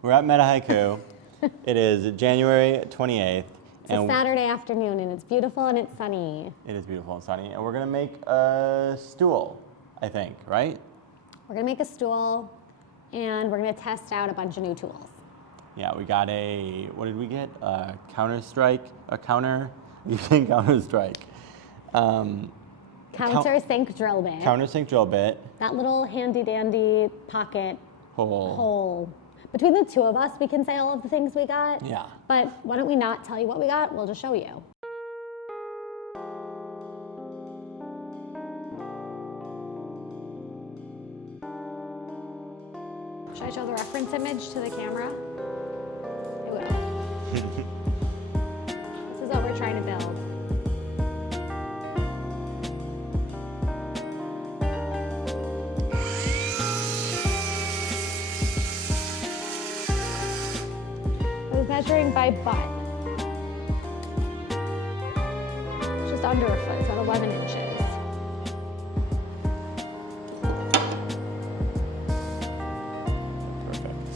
We're at metahaiku. It is January 28th. It's a Saturday afternoon and it's beautiful and it's sunny. It is beautiful and sunny. And we're gonna make a stool, I think, right? We're gonna make a stool and we're gonna test out a bunch of new tools. Yeah, we got what did we get? A counterstrike, using counterstrike. Countersink drill bit. Countersink drill bit. That little handy dandy pocket hole. Between the two of us, we can say all of the things we got. Yeah. But why don't we not tell you what we got? We'll just show you. Should I show the reference image to the camera? I will. This is what we're trying to build. Measuring by butt. Just under a foot, so 11 inches. Perfect.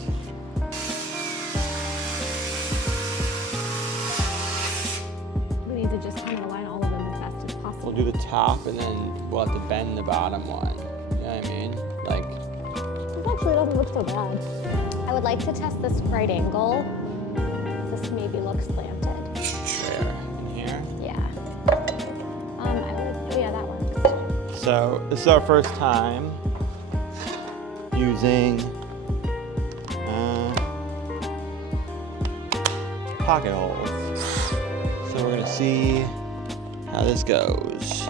We need to just kind of align all of them as best as possible. We'll do the top and then we'll have to bend the bottom one. You know what I mean? Like. This actually doesn't look so bad. I would like to test this right angle. This maybe looks slanted. Where? In here? Yeah. Oh yeah, that works. So this is our first time using pocket holes. So we're gonna see how this goes.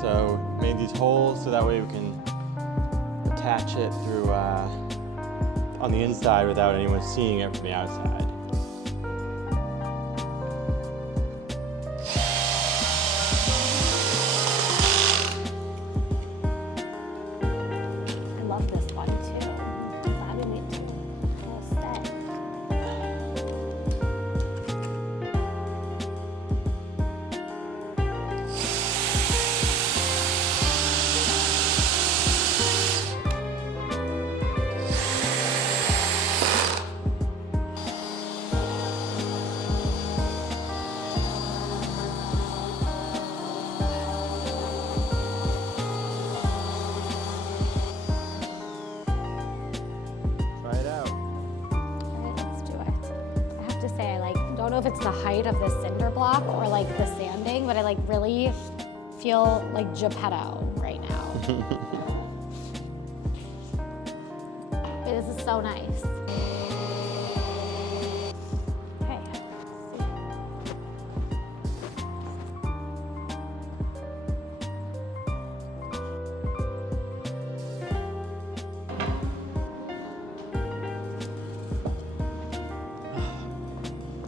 So made these holes so that way we can attach it through on the inside without anyone seeing it from the outside. I love this one too. I'm glad we went to a whole set. I don't know if it's the height of the cinder block or like the sanding, but I like really feel like Geppetto right now. This is so nice. Okay.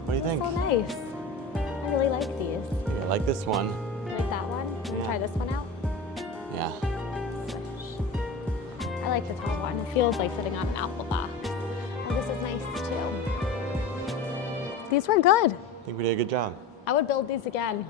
What do you think? So nice. I really like these. Yeah, I like this one. You like that one? Yeah. Try this one out. Yeah. Swish. I like the tall one. It feels like sitting on an apple box. Oh, this is nice too. These were good. I think we did a good job. I would build these again.